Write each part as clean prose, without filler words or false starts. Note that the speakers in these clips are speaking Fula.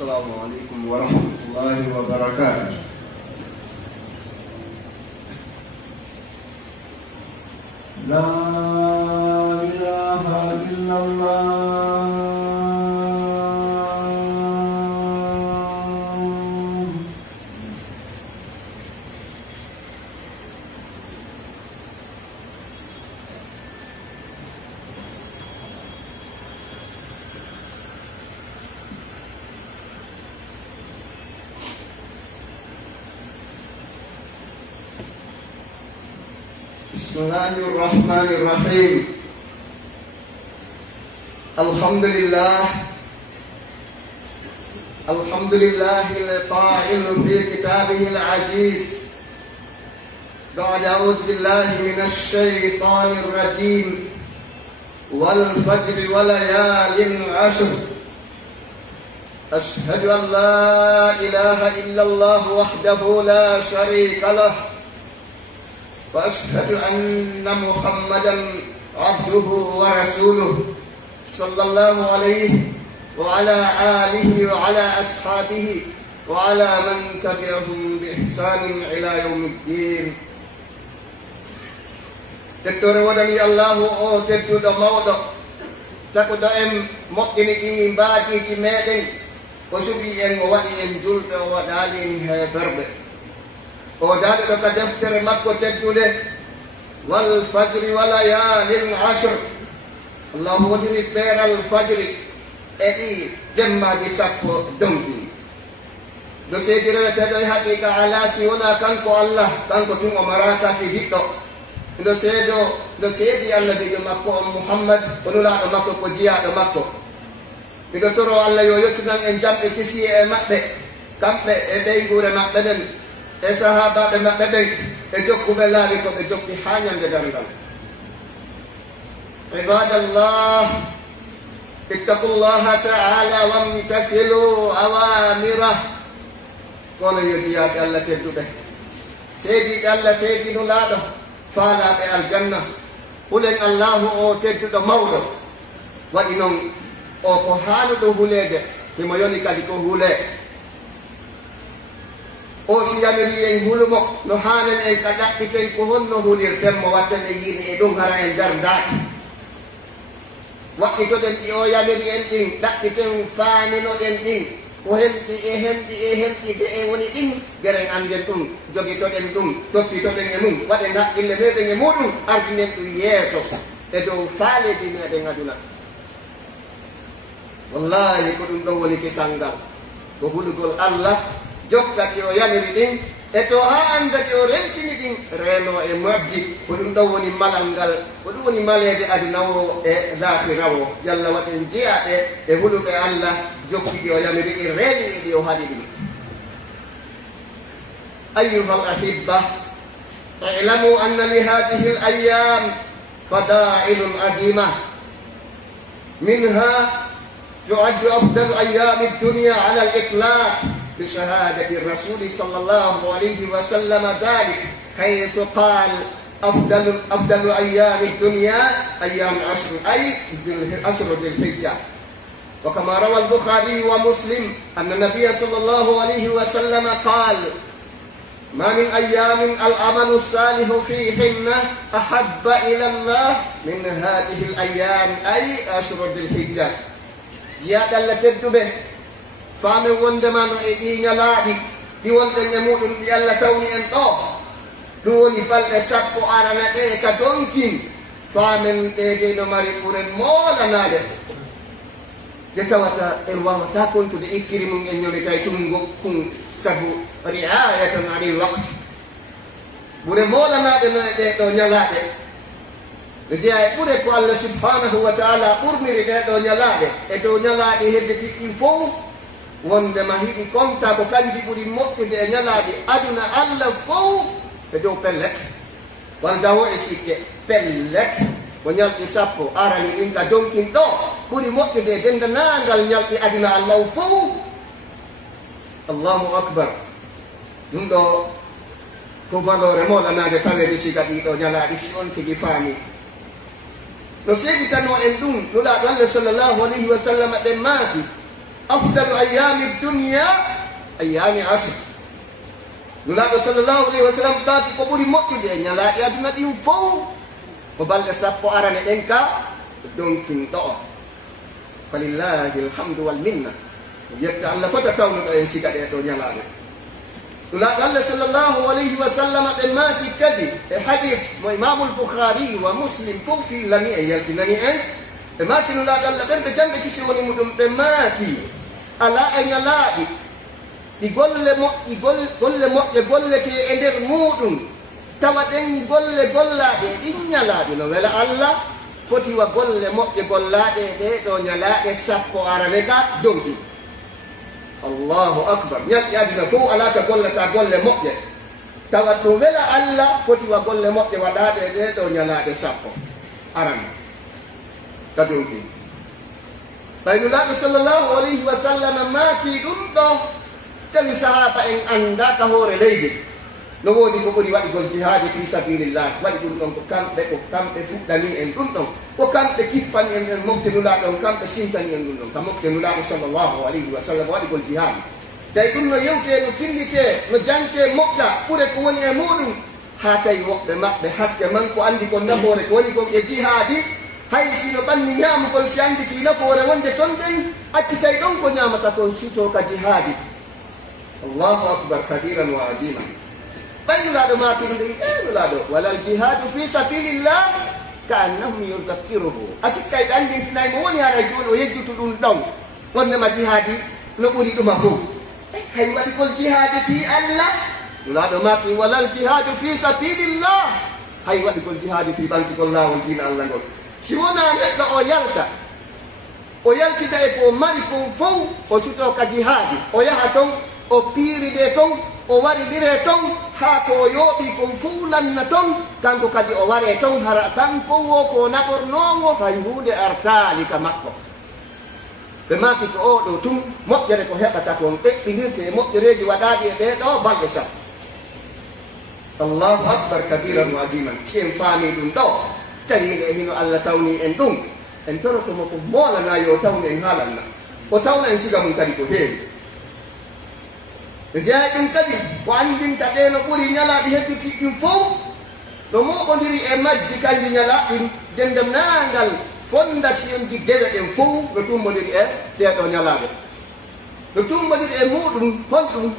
Assalamualaikum warahmatullahi wabarakatuh. La ilaha illallah. Bismillahirrahmanirrahim. Alhamdulillah. Alhamdulillahil qa'il fi kitabihil aziz. A'udzu billahi minasy syaithanir rajim. Wal fajri wa layalin 'ashr. Ashhadu an la ilaha illallah wahdahu la syarika lah. وأشهد أن محمدا عبده ورسوله صلى الله عليه وعلى آله وعلى أصحابه وعلى من تبعهم بإحسان إلى يوم الدين. Tettore wonani Allahu o tedduɗo mawɗo taguɗo en moƴƴini mbaajiiji meɗen o suɓi en o waɗi en julɓe o waɗaali en heeferɓe o daɗo ka deftere makko teddude wal fajri wa layalin 'ashr. Allahu wodiri ɓeeral fajri e ɗi jemmaji sappo donɗi do seedi reweteɗo e haqiqa ala si wona kanko Allah kanko tun o marata fi hiɗɗo ndo seedi annabijo makko on Muhammad o nulaɗo makko ko jiyaɗo makko. Miɗo toro Allah yo yettunan en jamɗe kisi e maɓɓe kamɓe e ɓeygure maɓɓe ɗen e sahabaɓe maɓɓe ɓen e jokkuɓe laaɓi ko ɓe jokki ha ñande darngal. Ibadallah, ittaqullaha ta'ala wamtasilu awamirah. Kono yodiyaɓe Allah tedduɓe seediɓe Allah seedinulaɗo faalaɓe aljanna hulen Allahu o tedduɗo mawɗo waɗi noon o ko haanuɗo hulede himo yoni kadi ko huule o si yamiri en hulumo no haanen en ka ɗaɓɓiten ko honno hulirtenmo watten e yiini e ɗum hara en dar ndaaki waɗɗitoɗen ɗi o yamiri en ɗin ɗaɓɓiten faaninoɗen ɗin ko hemɗi de e woni ɗin geren anden ɗum jogitoɗen ɗum toppitoɗen e mum waɗen haqqille meɗen e muɗum ardinen ɗum yeeso e dow faaleji meɗen aduna. Wallahi ko ɗum ɗon woni kisal ngal ko hulugol Allah jokkati o yamiri ɗin e to ha andati o rentini ɗin reno e majji ko ɗum ɗon woni malal ngal ko ɗum woni malede adunawo e laafirawo yalla waɗen jeyaɗe e huluɓe Allah jokkidi o yamiri ɗin reeni e ɗi o haɗi ɗin. أيها الأحبة اعلموا أن لهذه الأيام فضائل عظيمة منها تعد أفضل أيام الدنيا على الإطلاق بشهادة الرسول صلى الله عليه وسلم ذلك حيث قال أفضل أيام الدنيا أيام عشر أي عشر ذي الحجة. وكما روى البخاري ومسلم أن النبي صلى الله عليه وسلم قال ما من أيام العمل الصالح فيهن أحب إلى الله من هذه الأيام أي عشر ذي الحجة. Jiyaɗe Allah tedduɓe faamen wondema no e ɗi ñalaaɗi ɗi wonɗen e muɗum ɗi Allah tawni en ɗo ɗum woni balɗe sappo arana ɗe ka donkin faamen ɗeɗe no mari ɓuren moolanaade nde tawata en wawata kontude ikkiri mum en ñolita e tungo kun sabu riayatan anil waqti ɓure moolanaade no e ɗe ɗo ñalaaɗe ɓe jeeya e ɓure ko Allah subhanahu wa ta'ala ɓurniri ɗe ɗo ñalaaɗe e dow ñalaaɗi hedde ɗiɗɗi fof wondema hiɗi konta ko kanji ɓuri moƴƴude e ñalaaɗi aduna Allah fof e dow pellet walla wo e sikke pellet ko ñalɗi sappo arani ɗin ka donkin ɗo ɓuri moƴƴude e dendanangal ñalɗi aduna Allah fof. Allahu akbar. ɗum ɗo ko valore moɗanade tawede siga ɗiɗo ñalaaɗi si on tigi faami no seeditano en ɗum nulaɗo Allah sallllahu alayhi wa sallam ɗen maaki afdalu ayyamid dunya ayyami asr. Nulato sallallahu alaihi wasallam tati ko buri mo de nyala ya dina info ko balga sappo arane enka don kinto. Falillahil hamdu wal minna. Yakka Allah ko ta tawno to en sika de to nyala de. Nulato Allah sallallahu alaihi wasallam mati kadi hadith mo Imam al-Bukhari wa Muslim fu fi lani ayatinani mati nulato Allah ben be jambe kisi woni mudum mati ala nyala di golle moƴƴe ke e nder muɗum tawa ɗen gollaɗe ɗin ñalaɗe no wela Allah foti wa golle moƴƴe gollaɗe ɗe ɗo ñalaɗe sappo arane ka donɗi. Allahu akbar. ñalɗi aduna fof ala ka gollata golle moƴƴe tawa ɗum wela Allah foti wa golle moƴƴe waɗaɗe ɗe ɗo ñalaɗe sappo arane ka donɗi. Baynulaɗo sallallahu alayhi wa sallam maaki ɗum ɗo tawi sahaba en anda ka hoore leydi no woodi ko ɓuri waɗigol jihadi fi sabilillah waɗi ɗum ɗon ko kamɓe fuɗɗani en ɗum ɗon ko kamɓe kippani en en moftenulaɗo on kamɓe sintani en ɗum ɗon ka moftenulaɗo sallllahu alayhi wa sallam waɗigol jihadi tawi ɗum no yewte no fillite no janke moƴƴa ɓure ko woni e muɗum ha tawi woɓɓe maɓɓe hakke man ko andi kon nafoore ko woni kon e jihadi hay sino ɓanni ñamugol si andi ki nafoore wonde ton ɗen accitay ɗon ko ñamata kon sito ka jihadi. Allahu akbar kabiran wa azima. Baynulaɗo makin ɗin ɓeynulaɗo walal jihadu fi sabilillah ka annahum yuzakkiruhu asikkay ɗo andintinayi mo woni haray joni o yejjutu ɗum ɗon wonnema jihadi no ɓuri ɗuma fof hay waɗi kol jihadi fi Allah nulaɗo makin walal jihadu fi sabilillah hay waɗi kol jihadi fi ɓankigol lawol dina Allah ngol si wona neɗɗo o yaltita e ko mari kon fof o suto ka jihadi o yaha ton o piiride ton o waridire ton haa ko o yooɓi kon fuu lanna ton kanko kadi o ware ton hara kanko wo ko naɓornowo hay hunde artaali ka makko ɓe maaki ko o ɗo tum moƴƴere ko heɓata kon ɓeɓɓinirte e moƴƴereeji waɗaaɗi e ɓee ɗo balɗe sat. Allahu akbar kabiran wa aziman. Si en faami ɗum ɗo tawiinde e hino Allah tawni en ɗum en torotomo ko moolana yo tawni en haalanna o tawna en siga mum kadi ko heewi. ɓe jeeya ɗum kadi ko andinta ɗe no ɓuri ñalaaɗi hedditi ɗin fof no moɓodiri e majji kanji ñalaaɗin dendem naangal fondation ji geɗe ɗen fof no tummodiri e ɗeɗo ñalaaɗe no tummodiri e muɗum honɗum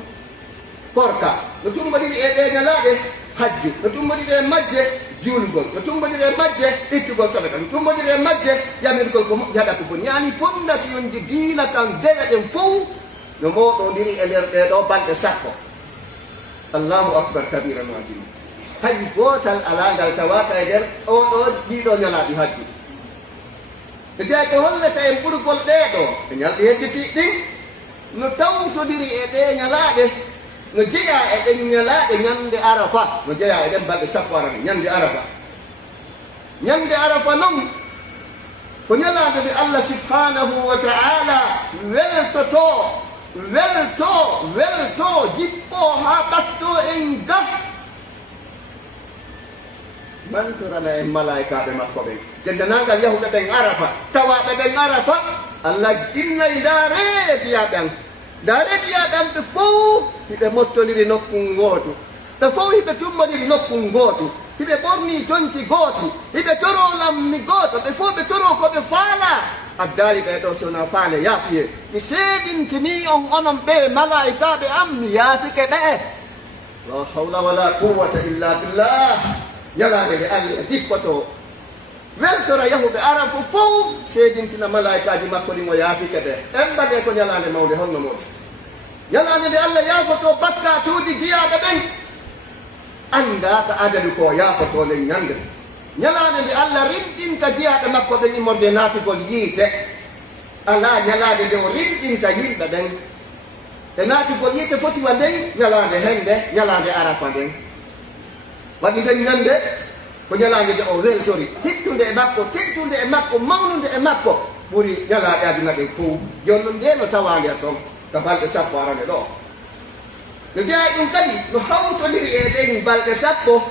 korka no tummodiri e ɗe ñalaaɗe hajju no tummodiri e majje juulgol no tummodiri e majje ittugol sadaka no tummodiri e majje yamirgol ko moƴƴi ko boni yani fondation ji diina kan geɗe ɗen fof no moɗodiri e nder ɗeɗo balɗe sappo. Allahu akbar kabiran wa azima. hay gotal ala ngal tawata e nder ɗo ɗiɗo ñalaaɗi hajju ɓe jeeya ko hollata en ɓurgol ɗeɗo e ñalɗi hedditi ɗin no tawtodiri e ɗe ñalaaɗe no jeeya e ɗen ñalaaɗe ñande arafa no jeeya e ɗen balɗe sappo arane ñande arafa noon ko ñalaaɗe nde Allah subhanahu wa ta'ala welto jippo ha ɓatto en gaf mantorana en malaikaɓe makko ɓen dendanagal yahuɓe ɓen arafa tawaɓe ɓen arafa Allah jinnayi daarediyaɓen ɓe fof hiɓe mottodiri nokkun gootu ɓe fof hiɓe tummodiri nokkun gootu hiɓe ɓorni conci gooti hiɓe toro lammi gooto ɓe fof ɓe toro koɓe faala addari ɓeɗo sona faale yaafiye mi seedintini on onon ɓe malaikaɓe am mi yaafike ɓe la hawla wala quwwata illa billah ñalaande nde Allah dippoto weltora yahuɓe arafa fof seedintina malaikaji makko ɗin o yaafike ɓe en mbaɗe ko ñalaande mawde holno moɗi ñalaande nde Allah yaafoto bakkatuuji giyaɓe ɓen anda ka adadu ko yaafoto nden ñande ñalaande nde Allah rinɗinta giyaɓe makko ɓen immorde naatigol yiite ala ñalaande nde o rinɗinta yimɓe ɓen e naatigol yiite foti wa nden ñalaande hende ñalaande arafa nden waɗi nden ñande ko ñalaande nde o weltori hittunde e makko mawnude e makko ɓuri ñalaaɗe aduna ɗen fof joni noon nde no tawa nder ɗon ka balɗe sappo arane ɗo no jeeya ɗum kadi no hawtodiri e ɗen balɗe sappo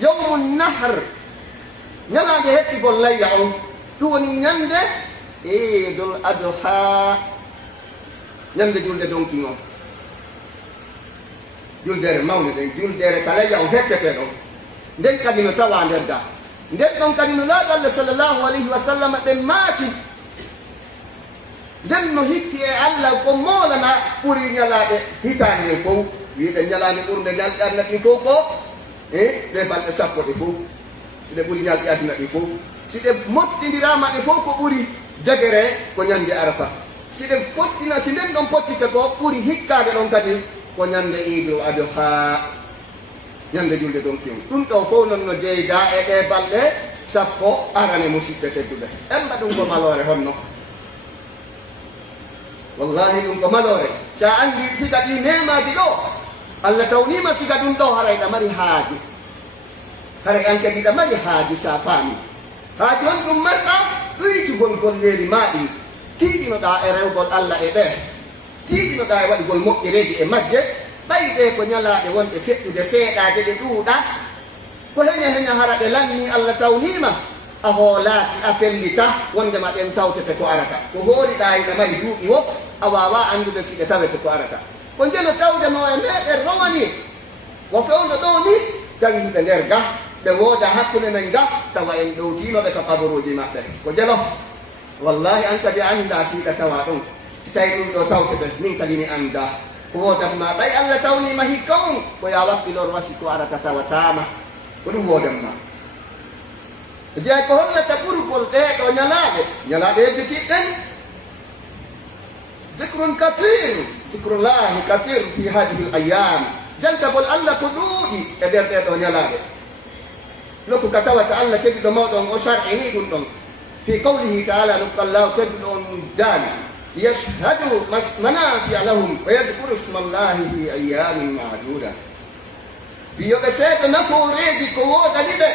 yawmu nahar ñalaande heɓɓigol layya on ɗum woni ñande idul adha ñande julde donki on juldere mawne ɗen juldere kala yaw hekkete ɗon nden kadi no tawa nder da nden ɗon kadi no laaɗo Allah sallllahu alayhi wa sallam ɓen maaki nden no hikki e Allah ko moolana ɓuri ñalaaɗe hitaande ɗen fof wiiɗe ñalaande ɓurde ñalɗe aduna ɗin fof ko ɓe balɗe sappo ɗe fof siɗe ɓuri ñalɗe aduna ɗin fof siɗe mottindirama ɗe fof ko ɓuri degere ko ñande arafa siɗe pottina si nden ɗon pottite ko ɓuri hikkaade ɗon kadi ko ñande idul adha ñande julde ɗon kiyon ɗum ɗo fof non no jeyda e ɗe balɗe sappo arane musidɓe tedduɓe emba ɗum ko malore honno wallahi ɗum ko malore sa andi siga ɗi nemaji ɗo Allah tawnima siga ɗum ɗo harayɗa mari haaji haray an kadi ɗa mari haaji sa faami haaji on ɗum marɗa ɗoytugol golleri maɗi tiiɗinoɗa e rewgol Allah e ɓe tiiɗinoɗa e waɗigol moƴƴereji e majje ɓayɗe ko ñalaɗe wonɗe feƴƴude seeɗaje ɗe ɗuuɗa ko heña hara ɗe lanni Allah tawnima a hoolaaki a fellita wondema ɗen tawtete ko arata ko hooriɗa hiɗa mari duuɓi wo a wawa andude siɗe tawete ko arata ko jeno tawdeno e meɗen rowani wo fewno ɗo ni tawi yimɓe nder ga ɓe wooda hakkude men ga tawa en ɗowtinoɓe ka kabaruji maɓɓe ko jelo wallahi an kadi anda siɗa tawa ɗon si tawi ɗum ɗo tawteɓe min kadi mi anda ko wodanma ɓay Allah tawnima hikka on ko ya wakkilor wasi ko arata tawatama ko ɗum wodanma jeey ko hollata ɓurgol ɗeɗo ñalaɗe hebbitiɗɗen zikrun kathir zicrullahi kathir fi hadihi l ayam jantagol Allah ko ɗuuɗi e nder ɗeɗo ñalaɗe nokku ka tawata Allah tedduɗo mawɗo on o sar'ini ɗum ɗon fi qawlihi taala nokku Allah tedduɗo on daali yashhadu manafi'a lahum wa yadhkuru isma Allahi fi ayamin ma'duda fiyoɓe seeɗo nafooreji ko woodani ɓe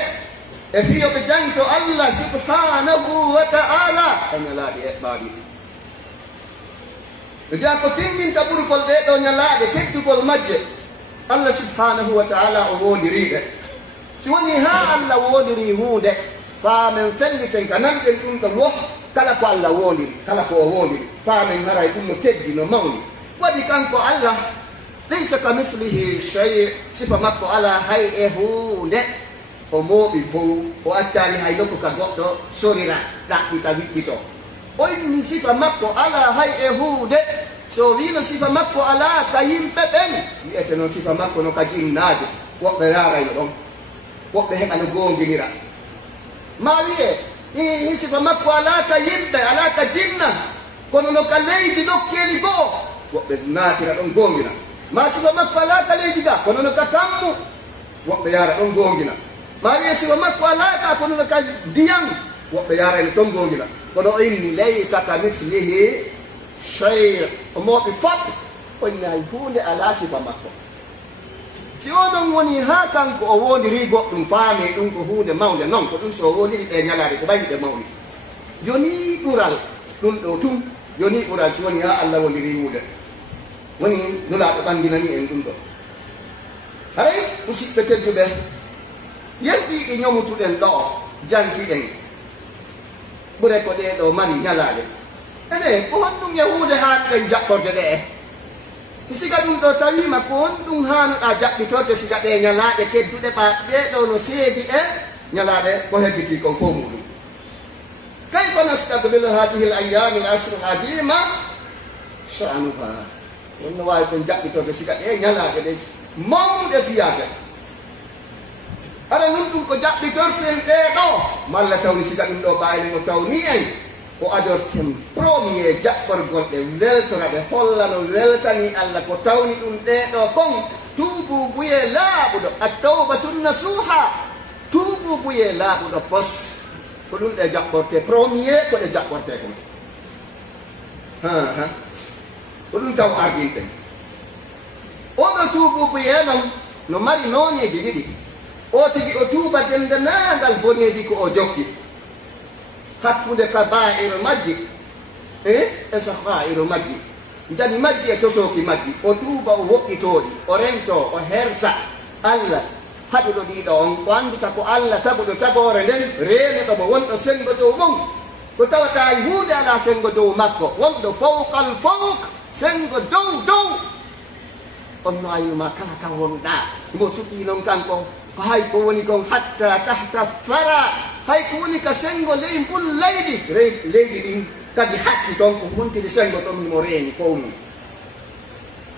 e fiyoɓe janto Allah subhanahu wa ta'ala e ñalaaɗe eɓɓaaɗi ja ko timminta ɓurgol ɗeɗo ñalaaɗe teddugol majje Allah subhanahu wa ta'ala o woodiriɓe si woni ha Allah woodiri hunde faamen felliten ka nanɗen ɗum ɗon wo kala ko Allah woodiri kala ko o woodiri faamen haray ɗum no teddi no mawni waɗi kanko Allah laysa ka mislihi shay sifa makko ala hay e hunde o mooɓi fof o accani hay nokku ka goɗɗo sorira ɗaɓɓita wiɗɗito o inni sifa makko ala hay e hunde so wino sifa makko ala ka yimɓe ɓen wiyete noon sifa makko no ka jinnaaje woɓɓe yarayno ɗon woɓɓe heɓa no gonginira ma wiye i sifa makko ala ka yimɓe ala ka jinna kono no ka leydi nokkeli go'o woɓɓe naatira ɗon gongina ma sifa makko ala ka leydi ga kono no ka kammu woɓɓe yara ɗon gongina ma wiye sifa makko ala ka kono no ka ndiyam woɓɓe yarayno ton gongina kono o inni laysa ka mislihi shay o mooɓi fop o inni hay hunde ala sifa makko si oɗon woni ha kanko o wondiri goɗɗum faami ɗum ko hunde mawde noon ko ɗum so wondiri ɗe ñalaade ko ɓayi ɗe mawni joni ɓural ɗum ɗo tum joni ɓural si woni ha Allah wondiri hunde woni nulaaɗo ɓandinani en ɗum ɗo haray musidɓe tedduɓe yerɗiɗi ñomutuɗen ɗo jankiɗen ɓure ko ɗeɗo mari ñalaade ene ko honɗum e hunde haɗuɗen jaɓɓorde ɗe siga ɗum ɗo tawima ko honɗum hanuɗa jaɓɓitorde siga ɗe ñalaɗe tedduɗe ɓa ɗeɗo no seedi e ñalaɗe ko hebbiti kon fof muɗum kayfa nastaqbilu hadihi l ayami l ashru l adima sha'nuha wonno wawi kon jaɓɓitorde siga ɗe ñalaɗe ɗe mawɗe fiyade aɗa nun ɗum ko jaɓɓitorten ɗeɗo malla tawni siga ɗum ɗo ɓayni no tawni en ko adorten premier jaɓɓorgol ɗe weltora ɓe holla no weltani Allah ko tawni ɗum ɗeɗo kon tuubu buye laaɓuɗo at-tawbatun nasuha tuubu buye laaɓuɗo pos ko ɗum ɗe jaɓɓorte premier ko ɗe jaɓɓorte kon ko ɗum taw ardinten oɗo tuubu buye noon no mari nooneji ɗiɗi o tigi o tuuba dendanangal boneji ko o jokki hakkude kaba'ir majji e saha'ir majji jani majji e tosoki majji o tuuba o woɗɗitoɗi o rento o hersa Allah haɗuɗo ɗiɗo on ko andita ko Allah taguɗo tagore nden reneɗo mo wonɗo sengo dow mum ko tawata hunde ala sengo dow makko wonɗo fawqal fawq sengo dow onno ayuma kala kan wonɗa mo suqinon kanko ko hay ko woni kon hatta tahta fara hay ko woni ka sengo ley mbul leydi ɗin kadi hakki ton ko huntiri sengo ton mo reeni fof mum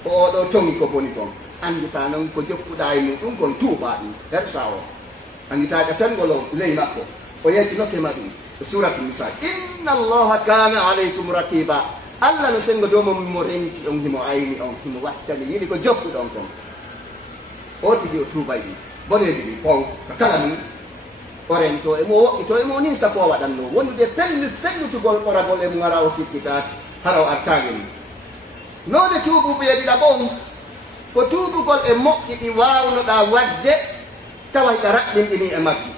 ko oɗo tongi ko boni kon andita noon ko joppuɗa e muɗum kon tuuba ɗum her sawo anditaɗa sengo lo ley makko o yetinokkema ɗum suratul nisa inna allaha kana alaykum raqiba Allah no sengo domo mo renti on himo ayni on himo wattani yini ko joppuɗon kon o tigi o tuubayɗi boneji ɗi fon ko kala mum o rento emo woɗɗito emo ni sako waɗanno wondude fellutugol ɓoragol emo ara o sikkita hara o artage mum node tuubuɓe ɗiɗa ɓon ko tuubugol e moƴƴiɗi wawnoɗa wadde tawa hiɗa raɓɓinɗini e majji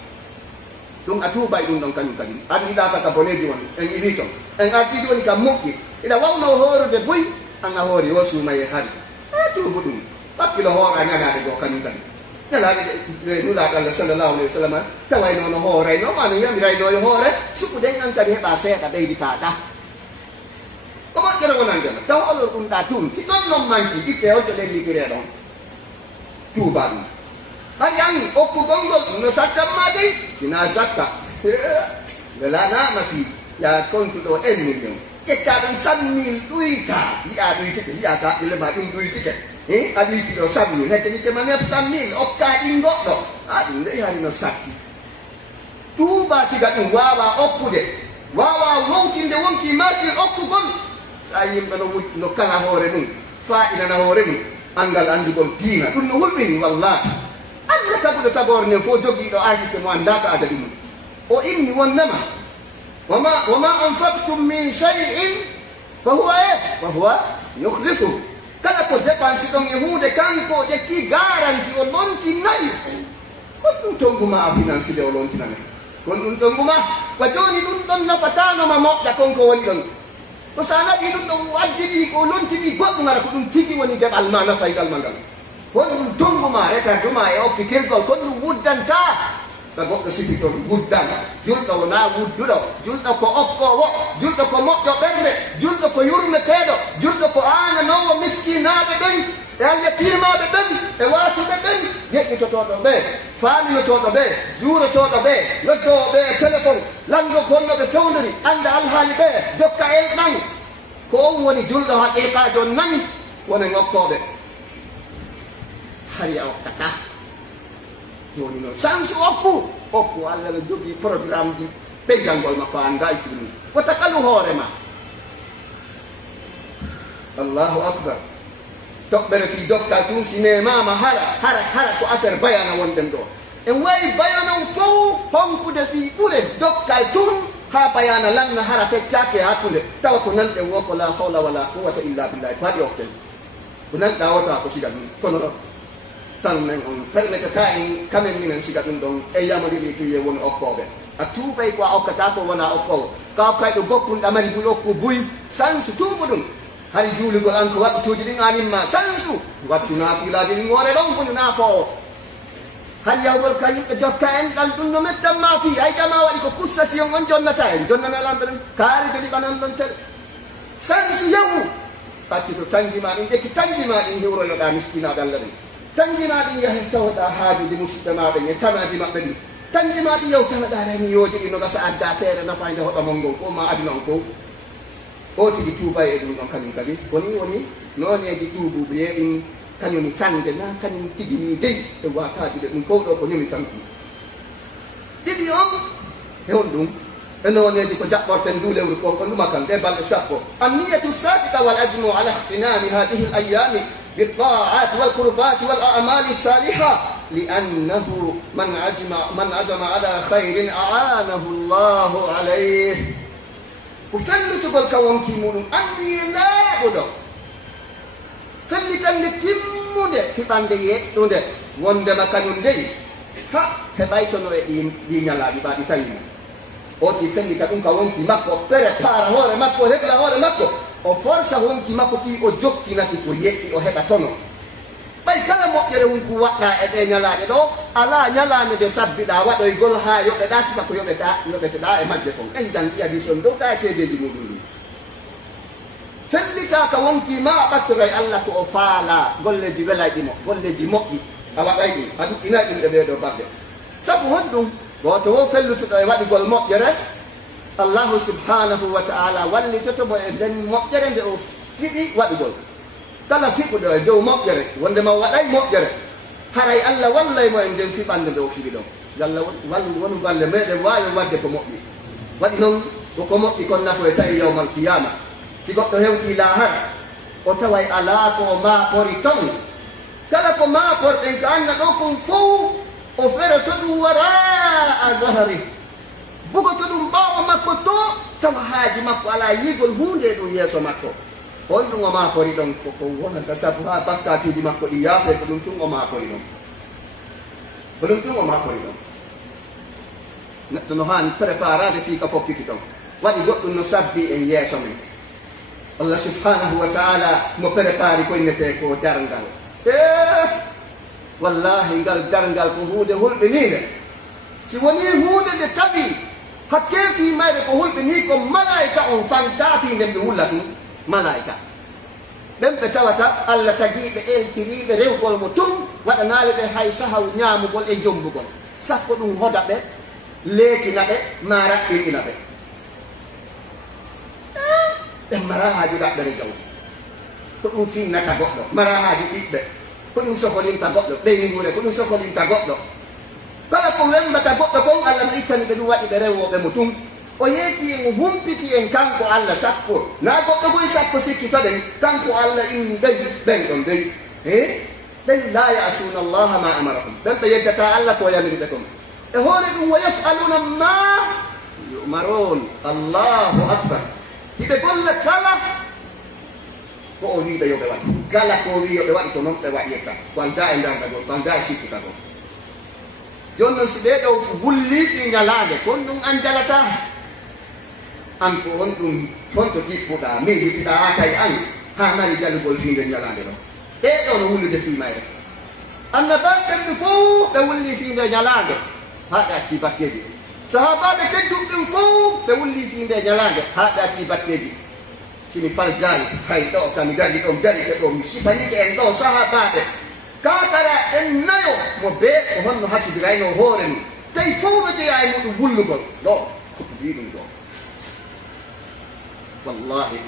ɗum a tuubay ɗum ɗon kañum kadi andiɗa kaka boneji won en ili ton en artiɗi woni ka moƴƴi ina wawno horude buy an a hoori yo suumaye hari a tuubu ɗum hakkilo hoora nanade go kañum kadi ñalaɗe nulaɗo Allah sallllahu alayhi wa sallam tawayno no hoorayno mano yamirayno yo hoore suɓuɗen an kadi heɓa seeɗa ɓeyditaɗa ko moƴƴere wonandema taw olor ɗum ɗa tum si ɗon noon manki itte holto ɗen ligire ɗon tuuba ɗum hay an okkugolngol no sakkanma dey sina sakka welanama fi ya kontuɗo 1 million ƴetta ɗum 100 000 ɗuyka yiya ɗuytike yiya ka ɗilema ɗum ɗuytike a ɗuykiɗo 100 000 hedde ɗikkema 900 000 okka ɗin goɗɗo a ɗum dey harino sakki tuuba siga ɗum wawa okkude wawa wowtinde wonki marɗi okkugol sa yimɓe no kala hoore mum fa'inana hoore mum angal andugol diina ɗum no hulɓini wallahi Allah taguɗo tagore nden fof jogiiɗo asike mo andaka adadi mum o inni wonnama wama anfaqtum min shay'in fa huwa yukhlifu kala ko dépense ɗon e hunde kanko o ƴetti garanti o lontinayi kon ɗum tonguma a financide o lontinane kon ɗum tonguma ko joni ɗum ɗon nafatanoma moƴƴa konko woni ɗon ko sa naɓi ɗum ɗon addiɗi ko lontini goɗɗum ara ko ɗum tigi woni deɓal ma nafaygal ma ngal kono ɗum tonguma retarduma e okkitirgol kono ɗum wuddanta ka goɗɗo sigi to ɗum wuddan julɗo wona wudduɗo julɗo ko okkowo julɗo ko moƴƴo ɓerde julɗo ko yurmeteɗo julɗo ko ananowo miskinaɓe ɓen e alyatimaɓe ɓen e wasuɓe ɓen yeƴƴitotoɗo ɓe faminotoɗo ɓe juurotoɗo ɓe noddowo ɓe e téléphone lando gonnoɓe fewdori anda alhaali ɓe dokka el ɗan ko on woni julɗo haqiqajo nani wonen okkoɓe hari a okkata joni noon sansu okku Allah no jogii programme ji ɓeygangol makko a ngaytu ɗum ko takalu hoorema allahu akbar toɓɓere fi dokka tun si nemama hara ko affaire bayana wonɗen ɗo en wayi bayanon fof honkude fi ɓure dokka tun ha bayana lanna hara feccake hakkude tawa ko nanɗen wo ko la hawla wala quwata illa billahi ko haɗi okten ko nanɗa wota ko siga ɗum kono ɗon tan men on permetata en kamen minen siga ɗum ɗon e yamadiri tuye woni okkoɓe a tuubay ko a okkata ko wona okkowo ka okkayɗo gokkunɗa mari buy okku buy sansu tuubu ɗum hari juuligol an ko waɓɓituji ɗin animma sansu wattu naafilaji ɗin woore ɗon foni naafowo hay yawgol ka yimɓe jotta en ɗan ɗum no mettanma fi hay kama waɗi ko kussation on jonnata en jonnanalamɓe ɗum kaaride ɗiɓanan ɗon tere sansu yawu fatti to tangima ɗin ƴekki tangima ɗin hiwroyoɗa miskinaɓe Allah ɗin tangima ɗin yahen tawoɗa haajude musidɓe maɓe e tanaji maɓɓe ɗin tangima ɗin yewtanaɗa reni yooji ɗi no gasa adda feere nafayde hoɗa mon ngol fof ma aduna on fof o tigi tuubay e ɗum ɗon kañum kadi woni nooneji tuubuɓe yeɗin kañumi tande na kañum tigi ni dey e watajude ɗum fof ɗo ko ñomi tanki ɗiɗi on hewon ɗum e nooneji ko jaɓɓorten du lewru ko ɗuma kam de balɗe sappo anniyatu sabita wal azmu ala ihtinami hadihi l ayami بالطاعات والقربات والأعمال الصالحة لأنه من عزم على خير أعانه الله عليه وفلتقول كون كيمون أني لا أقول فلتن تمون في باندي تون وندما كانون دي ها هبايتونو دي نيالا دي بادي تايم oti fendi ka ɗum ka wonki makko prépare hoore makko heɓla hoore makko o forsa wonki makko ki o jokkinaki ko yeɗɗi o heɓa tono ɓay kala moƴƴere wonko waɗɗa e ɗe ñalaɗe ɗo ala ñalande de sabbiɗa waɗoygol ha yoɓeɗa sika ko yoɓeteɗa e majje kon en jan iya dison dow ta seedeji muɗum ɗum fellita ka wonki ma ɓattoray Allah ko o faala golleji welaji mo golleji moƴƴi a waɗayɗi a ɗuɗɗina ɗumɗe ɓeeɗo babɓe sabu honɗum goto wo fellutuɗo e waɗigol moƴƴere allahu subhanahu wa ta'ala wallitotomo e nden moƴƴere nde o fiɗi waɗugol kala fiɓuɗo e dow moƴƴere wondema waɗay moƴƴere haray Allah wallaymo e nden fiɓande nde o fiɗi ɗon Allah wallu wonu balle meɗen wawi wadde ko moƴƴi waɗi noon koko moƴƴi kon nafo e tawi yawmal qiyama si goɗɗo hewti lahara o taway ala ko o maɓori ton kala ko maɓorɗen ko anna ɗo kon fof o fere to ɗum wara a zahari bugo to ɗum ɓawo makko to tawa haaji makko ala yigol hunde ɗum yeeso makko on ɗum o maɓori ɗon koko wonata sabu ha bakkatuji makko ɗi yaafe ko ɗum tun o maɓori ɗon ko ɗum tun o maɓori ɗon neɗɗo no hani préparade fii ka fokkiti ɗon waɗi goɗɗum no sabbi en yeeso men Allah subhanahu wa ta'ala mo prépari ko innete ko darngal wallahi ngal darngal ko hunde hulɓinide si woni hunde nde tawi hakkeefi mayre ko hulɓini ko malaika on fantafi nden ɓe hulla ɗum malaika ɓen ɓe tawata Allah tagiɓe eltiriɓe rewgol mo tun waɗanaɓe ɓe hay sahaw ñamugol e jombugol sakko ɗum hoda ɓe leetina ɓe ma raɓɓiɗina ɓe ɓe mara haaju ɗaɓɓere jawdi ko ɗum finnata goɗɗo mara haaju ɓiɓɓe ko ɗum soholinta goɗɗo ɓeynguure ko ɗum soholinta goɗɗo kala ko wembata goɗɗo kon Allah no ittani ɓe ɗum waɗi ɓe rewoɓe mo tun o yeeti en humpiti en kanko Allah sappo na goɗɗo boy sappo sikkitoɗen kanko Allah inni ɓey ɓen ɗon ɓey ɓen la yasuna allaha ma amarahum ɓen ɓe yeddata Allah ko yamiriɓe kon e hoore ɗum wa yafaluna ma yumaron allahu akbar hiɓe golla kala ko o wiɓe yoɓe waɗi kala ko wi yoɓe waɗi ko noon ɓe waɗiyetta wanda e dardagol wanda e sikkitagol joni noon si ɓeɗo gulliti ñalade kon ɗum an jalata an ko on ɗum honto ƴiɓɓuɗa miijitiɗa ha tawi an ha nani jalugol fiinde ñalade ɗon ɓeɗo no wullude fimayre annabaɓeɓe fof ɓe wulli fiinde ñalade ha ɓe acci bakkeji sahabaɓe teddumɗum fof ɓe wulli fiinde ñalade ha ɓe acci bakkeji simi fal jali hay ɗo kami gandi ɗon darike ɗo mi sifanike en ɗo sahabaɓe kakara en nayo mo bee ko honno hasidirayno hoore mum tawi fof no jeeya e muɗum wullugol ɗo koko mbi ɗum ɗo wallahi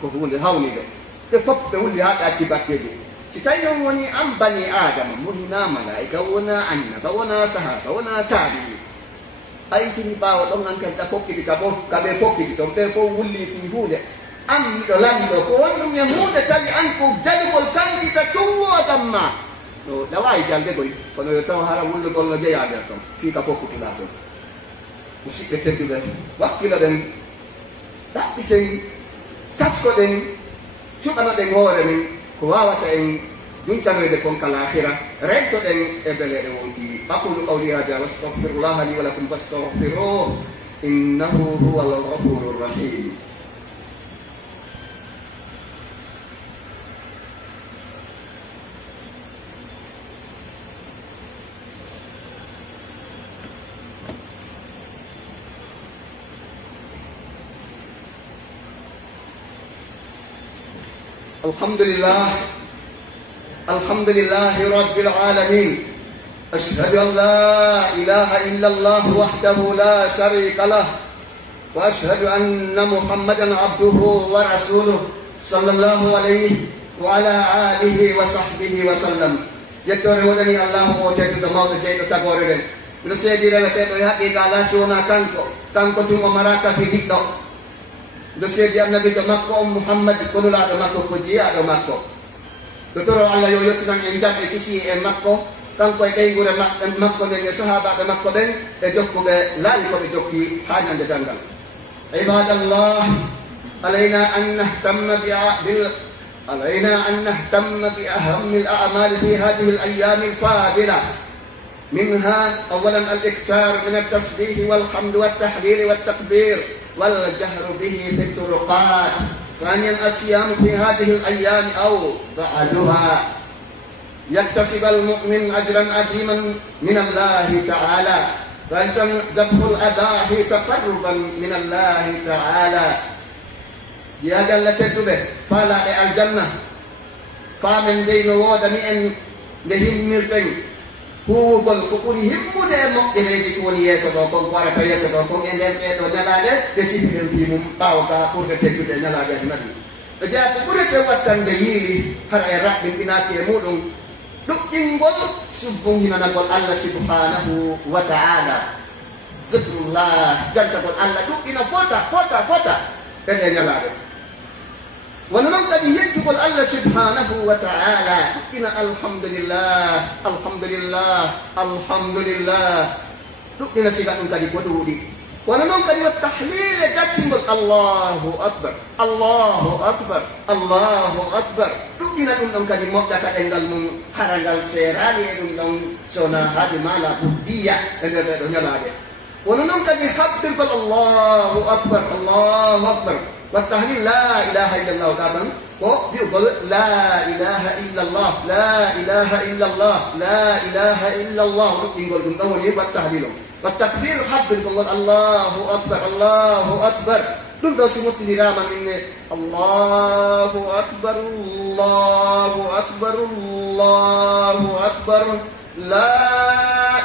ko hunde hawnide ɓe fof ɓe wulli ha ɓe acci bakkeji si tawi noon woni an bani adama wonina malaika wona annaba wona sahaba wona tabi'i aytini ɓaawa ɗon an kadi ta fokkiti kaɓe fokkiti ton ɓe fof wulli fi hunde an miɗo lanɗo ko wonɗum e hunde tawi an ko jalugol kandita tumwotan ma no ɗawawi jaldegoy kono yo taw hara wullugol no jeeya nder ton fii ka fokkitiɗa ton musidɓe tedduɓe wakkilo ɗen ɗaɓɓiten taskoɗen suɓanoɗen hoore men ko wawata en duncanoyde kon kalahira rentoɗen e beleɗe wonki aqulu qawli hada wa astaghfirullaha li wa lakum fastaghfiruhu innahu huwa al-ghafuru rahim الحمد لله رب العالمين أشهد أن لا إله إلا الله وحده لا شريك له وأشهد أن محمدا عبده ورسوله صلى الله عليه وعلى آله وصحبه وسلم يكتور ودني الله وجدد موت جيد تقورد من سيدي ربطة يحقيق على شونا كانكو تم مراكا في ديكو dossier di annabi do makko Muhammad kono la do makko ko jiya do makko dotoro Allah yo yottinan en jabbe kisi e makko kanko e deygure makko ne sahaba be makko ben e jokkube laali ko be jokki haajande dangal ibadallah علينا أن نهتم بأهم الأعمال في هذه الأيام الفاضلة منها أولا الإكثار من التسبيح والحمد والتحليل والتكبير والجهر به في الطرقات ثانيا الصيام في هذه الأيام أو بعدها يكتسب المؤمن أجرا عظيما من الله تعالى ثالثا ذبح الأضاحي تقربا من الله تعالى ya jalla tedduɓe faalaɓe aljanna faamen dey no woodani en nde himmirɗen huwugol ko ɓuri himmude e moƴƴereji ko woni yeeso ɗo kon ko warata yeeso ɗo kon e nden ɗeɗo ñalaaɗe ɗe sifiɗen fimum ɓaawo ka ɓurde teddude e ñalaaɗeji nabi e jeeya ko ɓurete wattande yiiri hara e raɓɓinɓinaaki e muɗum ɗuɗɗingol subbum hinanagol Allah subhanahu wa ta'ala zikrullah jantagol Allah ɗuɗɗina fota ɗeɗe ñalaaɗe wono noon kadi yettugol Allah subhanahu wa ta'ala ɗuɗɗina alhamdulillah ɗuɗɗina siga ɗum kadi ko ɗuuɗi wono noon kadi wa tahlile gattingol Allahu akbar ɗuɗɗina ɗum ɗon kadi moƴƴata ɗengal mum harangal seerani e ɗum ɗon sowna haade mala buddiya e nder ɗeɗo ñalaaɗe wono noon kadi habbirgol Allahu akbar والتهليل لا إله إلا الله طبعا وبيقول لا إله إلا الله يقول دون والتهليل والتكبير حب يقول الله أكبر دون دوسي متنيراما من الله أكبر لا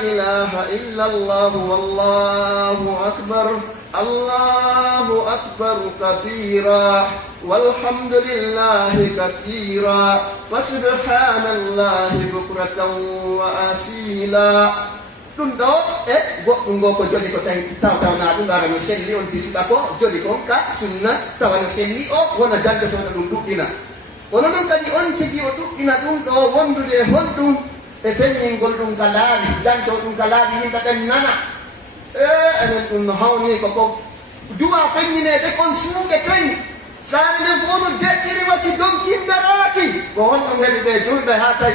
إله إلا الله والله أكبر الله أكبر كبيرا والحمد لله كثيرا وسبحان الله بكرة وأصيلا ɗum ɗo e goɗɗum ngo ko joli ko tawna ɗum ara no selli on bisiɗa ko joli kon ka sunna tawa no selli o wona janjotoɗo ɗum ɗuɗɗina wono noon kadi on tigi o ɗuɗɗina ɗum ɗo wondude e honɗum e feññingol ɗum ka laaɓi janto ɗum ka laaɓi yimɓe ɓen nana enen ɗum no hawni koko duwa feññinede kon suuɓe ten saare nden fof no deƴƴiri wasi donkindaraki ko honɗon heɓi ɓe julɓe ha tawi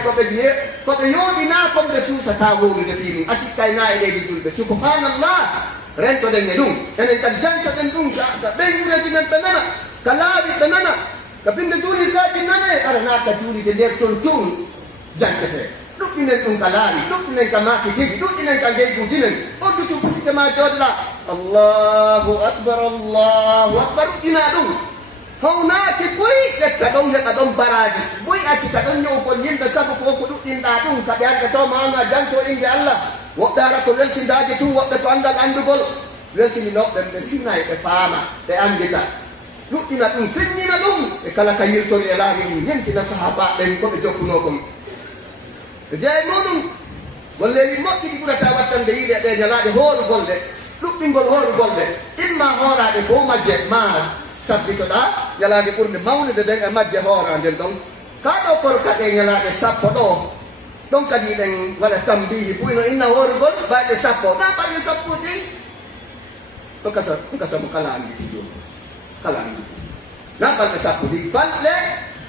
koɓe yooɗina komɓe suusata wowrude fiini asikkayna e leydi julɓe subhanallah rentoɗen e ɗum enen kadi jantoɗen ɗum ka ɓeygureji men ɓe nana ka laaɓi ɓe nana ka binde juulirdaji nane ara naata juulide nder ton tun jancete ɗuɗɗinen ɗum ka laaɓi ɗuɗɗinen ka maaki tigi ɗuɗɗinen ka ngeyguji men oddutu putike ma jooɗɗa allahu akbar ɗuɗɗina ɗum hawnaaki boyi ƴetta ɗon heɓa ɗon baraji boyi accita ɗon ñowgol yimɓe sabu ko ɗuɗɗinɗa ɗum kaɓe anndetoma anga janto inde Allah woɓɓe ara ko welsindaji tun woɓɓe ko anndal anndugol welsindinoɓɓe ɓe fina ɓe faama ɓe anndita ɗuɗɗina ɗum feññina ɗum e kala ka yirtori e laawi ɗi yentina sahaba ɓen koɓe jokkuno kon e jeeyi muɗum golleji moƴƴi ɗi ɓurata wattande yiiɗe ɗe ñalaaɗe hoorugol ɗe ɗuɗɗingol hoorugol ɗe imma hooraɗe fof majje ma sabbitoɗa ñalaaɗe ɓurde mawnude nden e majje hoora nden ɗon kaɗo korkaɗe ñalaaɗe sappo ɗo ɗon kadi ɗen waɗa tambihi buyno inna hoorugol balɗe sappo na balɗe sappo ɗi ɗo kasamo kala annditi joni kala annditi na balɗe sappo ɗi balɗe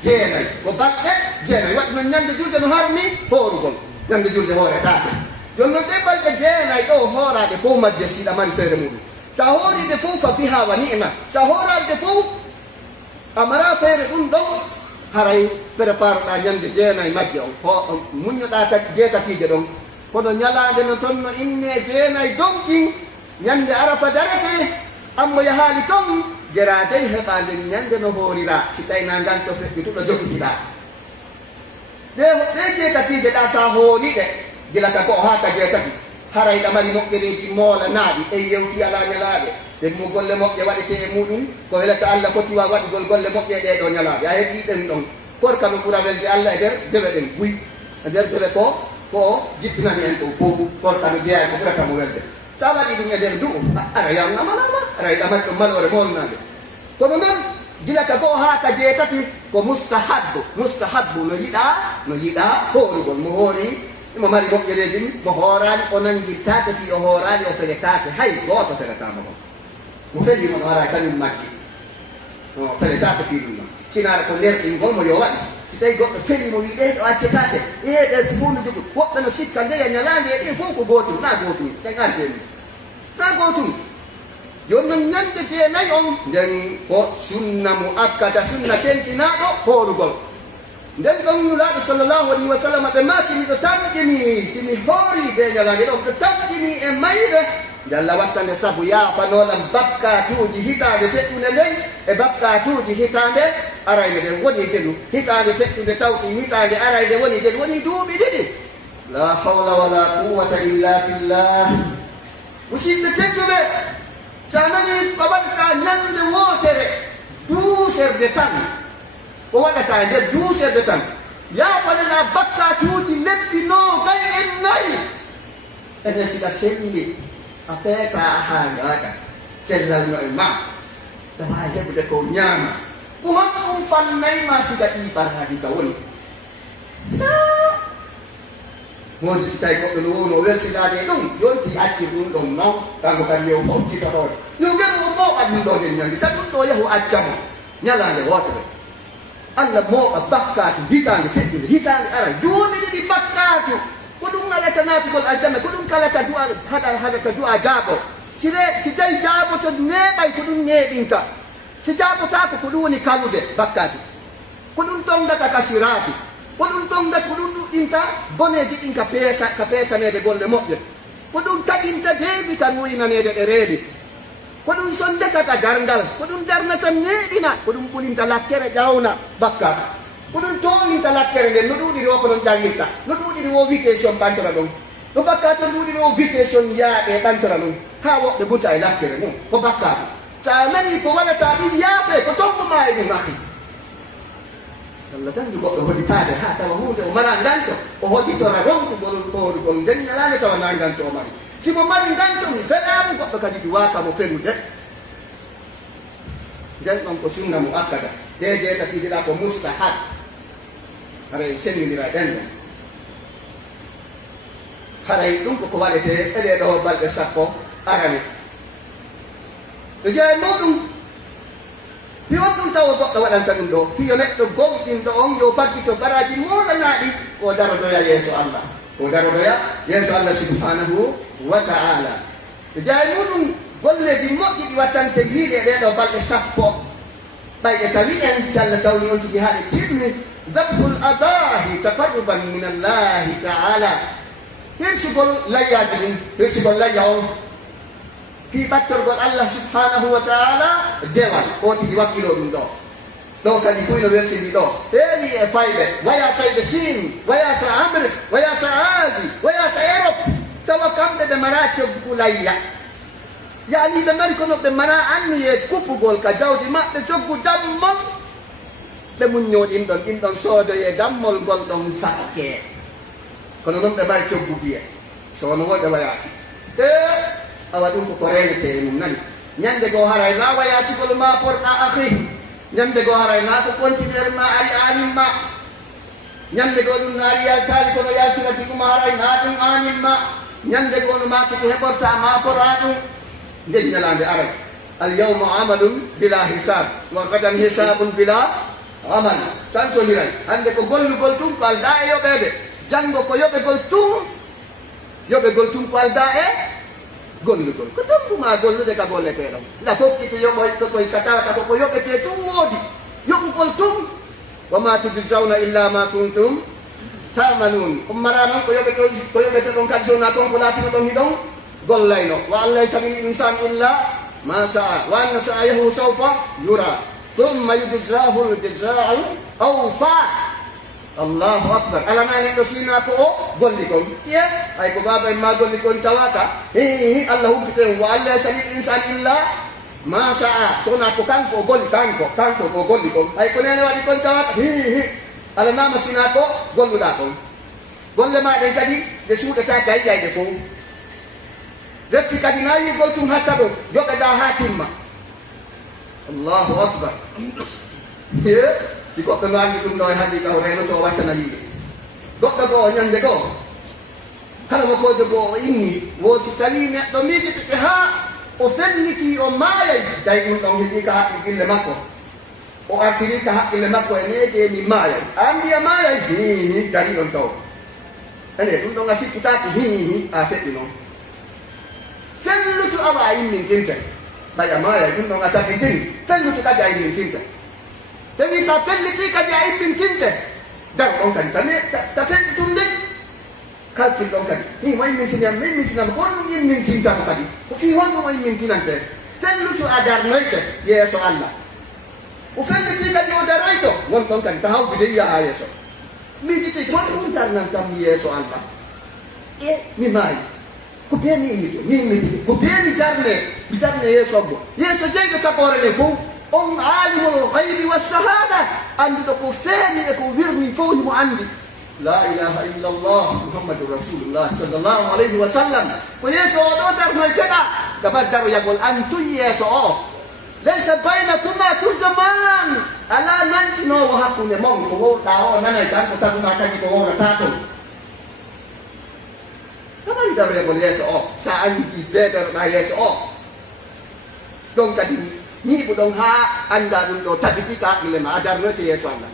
jeenayi ko balɗe jeenayi waɗi noon ñande julde no harmi hoorugol ñande julde hooretake joni noon ɗe balɗe jeenayi ɗo hooraɗe fof majje siɗa mari feere muɗum sa hooride fof fa biha wa ni'ma sa hoorade fof amara feere ɗum ɗon haray prépareɗa ñande jeenayi majje on ko muñoɗa kadi jeetatije ɗon kono ñalade no toon no inne jeenayi donkin ñande arafa darete ammo yahaali ton jera dey heɓande ñande no hoorira si tawina nganto feƴƴituɗo jokkitiɗa ɗe jeetatije ɗa sa hooriɗe gila ka ko ha ka jeetati haray ɗamari moƴƴereji moolanaaɗi e yewti ala ñalaaɗe e mo golle moƴƴe waɗete e muɗum ko welata Allah foti wa waɗugol golle moƴƴe ɗe ɗo ñalaaɗe a heɓi ɗen ɗon korka no ɓura welde Allah e nder dewe ɗen buy e nder dewe ko jippinani en ɗo fof korka no jeeya ko ɓurata mo welde sa waɗi ɗum e nder du'u ara yawnamalama aray ɗamari ɗum malore molnade kono noon gila ka goo ha ka jeetati ko mustahabbu no yiɗa hoorugol mo hoori mo mari moƴƴereji ɗum mo hoorani o nanguittake fi o hoorani o feletake hay gooto feletama on mo felimo no wara kañum makki o feletake fi ɗum ɗon sinare ko lerɗingol mo yo waɗi si tawi goɗɗo felimo wi ɗe ɗo accetake ɗe fof no jogu woɓɓe no sikka ndeya ñalande e ɗe fof ko gotum na gotum ɗen ardeni na gotum joni noon ñande jeenayi on nden ko sunna mo akkata sunna tentinaɗo hoorugol nden ɗon nulaaɗo sallllahu alayhi wa sallam ɓe maakini ɗo tamƴini simi hoori de ñalande ɗon ɗo tamƴini e mayre jalla wattande sabu yaafanooɗam bakkatuuji hitaande feƴƴunde nden e bakkatuuji hitaande arayde nden woni denu hitaande feƴƴunde tawti hitaande arayde woni den woni duuɓi ɗiɗi la hawla wala quwwata illa billah musidɓe tedduɓe sa nani ko waɗata ñande wootere duuserde tan ko waɗata nder duuserde tan yaafanana bakkatuuji lebbi noogay en nayi enen sika selli a feeta haa ngaaka cellalno e ma tawa heɓde ko ñaama ko hon ɗum fannayma sika ɗi ɓaraaji ka woni wodi si tawi goɗɗo no wowno welsiɗade ɗum yonti acci ɗum ɗon naw kanko kadi yo hokkitoɗode yo geɗo o moɓa ɗum ɗo den ñandi tan ɗum ɗo yahu accamo ñalande wotere allah moɓa bakkatu hitande feƴƴude hitande ara duuɓi ɗiɗi bakkatu ko ɗum alata naatugol aljanna ko ɗum kalata du'a haɗata du'a jaabo si tawi jaabo to neeɓay ko ɗum neeɓinta si jaabotako ko ɗum woni kalude bakkatu ko ɗum tongata ka siratu ko ɗum tongata ko ɗum ɗuɗɗinta boneji ɗin ka peesanede golle moƴƴe ko ɗum taƴinta deeɓi tan wuyinanede ɗe reedi ko ɗum sondetata darngal ko ɗum darnata neeɓina ko ɗum ɓulinta lakkere ƴawna bakkatu ko ɗum tooninta lakkere nden no ɗuuɗiri o ko ɗon ƴawirta no ɗuuɗiri o witation ɓantora ɗum no bakkatu ɗuuɗiri o witation yaaɗe ɓantora ɗum ha woɓɓe buta e lakkere mum ko bakkatu sa nani ko waɗata ɗum yaafe ko tombuma e ɗum ahi Allah tanju goɗɗo hoɗitaade ha tawa hunde o mara nganto o hoɗitora ronkugol hoorugol nden ñalaande tawa na nganto o mari simo mari nganto mi feɗamu goɗɗo kadi duwaka mo fenude nden ɗon ko sunna mo akkada deje tatiɗiɗa ko mustahab haray sennidira ɗen ɗon haray ɗum koko waɗete eɗe ɗo balɗe sappo arani to jeeyi muɗum fi on ɗum tawa goɗɗo waɗanta ɗum ɗo fiyo neɗɗo gonɗinɗo on yo faggito baraji moɗanaɗi o darodoya yeeso allah o darodoya yeeso allah subhanahu wa ta'ala to jeeyi muɗum golleji moƴƴi ɗi wattante yiiɗe ɗeɗo balɗe sappo ɓayɗe tawi en allah tawni on tigi haɗe timmi dabhul adahi taqarruban min allahi ta'ala hirsugol layyaji ɗin hirsugol layya on fi ɓattorgol allah subhanahu wa ta'ala dewal o tigi wakkilo ɗum ɗo ɗo kadi kuyno wersini ɗo heewi e fayɓe waya sayɓe Chine waya sa Amérique waya sa Asie waya sa Europe tawa kamɓe ɓe mara coggu layya yani ɓe mari kono ɓe mara annuye kuppugol ka jawdi maɓɓe coggu dammol ɓe muñño ɗin ɗon soodoye dammol ngol ɗon sakke kono noon ɓe mari coggu biye sono woɗe wayasi awa ɗum koko rewete mum nani ñande goo haray na wayasigol ma porɗa akhi ñande goo haray na ko continuer ma ari anin ma ñande goo ɗum naari yaltali kono yaltira jiguma haray na ɗum anin ma ñande goo no ma koko heɓorta ma pora ɗum nden ñalande aray alyawma amalun bila hisab wa gadan hisabun bila amal tan soliray hande ko gollugol tum ko alda e yoɓede janngo ko yoɓegol tum ko alda e gollugol ko tombuma gollude ka golleteɗon nda fofti ko yoɓoy to koy ka tawata koko yoɓete tum woodi yoɓugol tum wa ma tujzauna illa ma kuntum tamanun ɗum mara noon ko yoɓete ɗon kadi sowna toon ko laatino ɗon hiɗon gollayno wa an laysa min insan illa ma sa'a wa anna sa'yahu sawfa yura thumma yujzahu al-jazaa awfa allahu akbar alana neɗɗo sina ko o golli kon ye ay ko baba en ma golli kon tawata allah hubbiten wa allah salil insan illa ma sa'a sona ko kanko o golli kanko ko golli kon ay ko nene waɗi kon tawata alanama sina ko golluɗa kon golle maɗen kadi ɗe suuɗata kay yayde fof refti kadi nayi goltum hatta ɗo yoɓeɗa ha timma allahu akbar si goɗɗo no anndi ɗum ɗo e hannde kaw renoto o wattana yiide goɗɗo goo ñande goo kala mo kojo goo o inni wo si tawi neɗɗo miijitike haa o felliti o maayay tawi ɗum ɗon heɗi ka haqqille makko o artiri ka haqqille makko e neeje mi maayay anndi a maayay hihi dari ɗon taw ene ɗum ɗon a sikkitaaki hihi a feƴƴi noon fellutu awa a yimmintinta ɓay a maayay ɗum ɗon a tabitin fellutu kadi a yimmintinta tawi sa felliti kadi a immintinte dar ɗon kadi ta feƴƴi tum ndey kalkil ɗon kadi mo immintiniyam ko ɗum immintintamo kadi وفي هون من تنانته فلتو أدرنيته يسوع الله وفلت كان يودريته وانتم كان تهاو بدي يا يسوع ميجي تقول كان نتام يسوع الله إيه ماي كوبيني مي كوبيني بجارني يسوع يسوع جاي كتابورني فو عالم الغيب والشهادة أن تكفيني أكفرني فوهم عندي لا إله إلا الله محمد رسول الله صلى الله عليه وسلم ويسوع دودر نجدا كبدر يقول أنتم يسوع ليس بينكما ترجمان ألا ننكنو وحكم يمون كو تاو نانا يتان كتابو ناكاكي كو نتاكو كما يدر يقول يسوع سأنتي بدر ما يسوع دون تدين ni budong ha anda dulu tapi kita ile ma adar no Yesus Allah